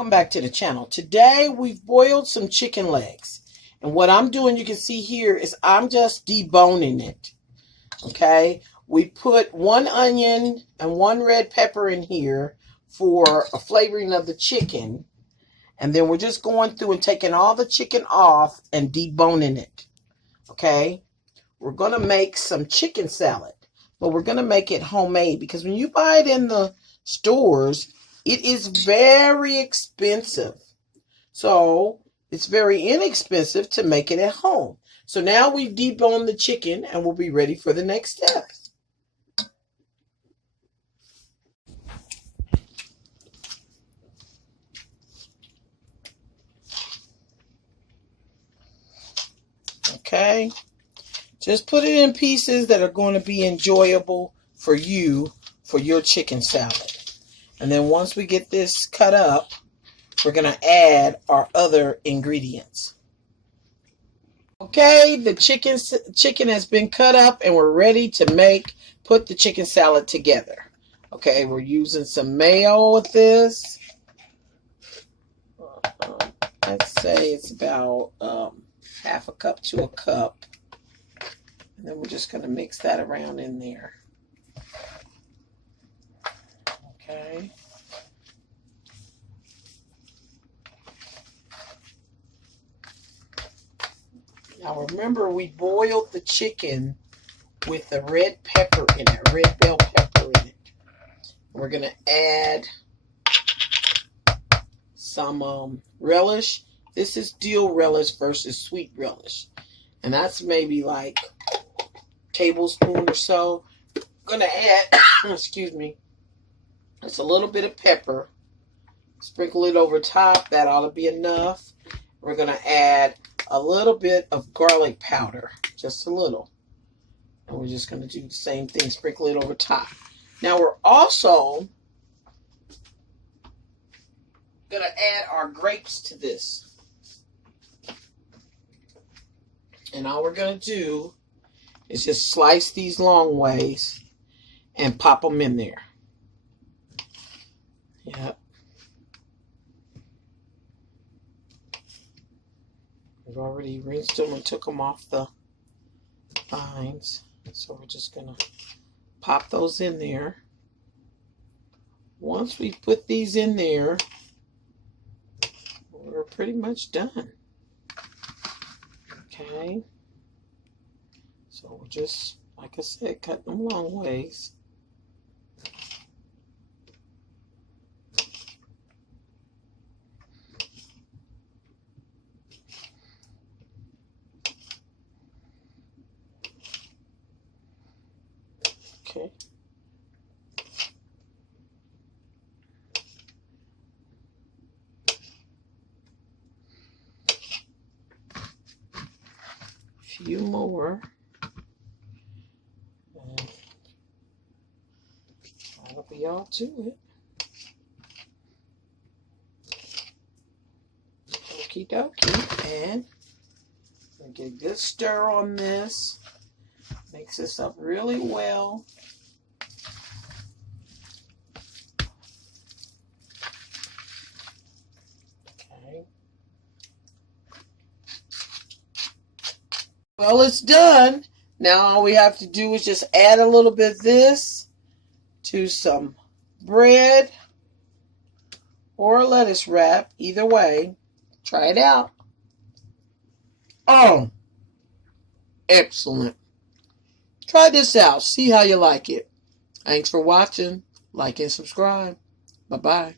Welcome back to the channel. Today we've boiled some chicken legs. And what I'm doing, you can see here, is I'm just deboning it. Okay? We put 1 onion and 1 red pepper in here for a flavoring of the chicken. And then we're just going through and taking all the chicken off and deboning it. Okay? We're going to make some chicken salad. But we're going to make it homemade because when you buy it in the stores, it is very expensive. So it's very inexpensive to make it at home. So now we've deboned the chicken and we'll be ready for the next step. Okay. Just put it in pieces that are going to be enjoyable for you for your chicken salad. And then once we get this cut up, we're going to add our other ingredients. Okay, the chicken has been cut up and we're ready to put the chicken salad together. Okay, we're using some mayo with this. Let's say it's about half a cup to a cup. And then we're just going to mix that around in there. Okay. Now remember, we boiled the chicken with the red pepper in it, red bell pepper in it. We're going to add some relish. This is dill relish versus sweet relish. And that's maybe like a tablespoon or so. I'm going to add, excuse me, just a little bit of pepper. Sprinkle it over top. That ought to be enough. We're going to add a little bit of garlic powder. Just a little. And we're just going to do the same thing. Sprinkle it over top. Now we're also going to add our grapes to this. And all we're going to do is just slice these long ways and pop them in there. Yep. We've already rinsed them and took them off the vines. So we're just going to pop those in there. Once we put these in there, we're pretty much done. Okay. So we're just, like I said, cutting them long ways. Okay. A few more. And that'll be all to it. Okie dokie. And we'll get a good stir on this. Mix this up really well. Okay. Well, it's done. Now all we have to do is just add a little bit of this to some bread or a lettuce wrap. Either way, try it out. Oh, excellent. Try this out. See how you like it. Thanks for watching. Like and subscribe. Bye-bye.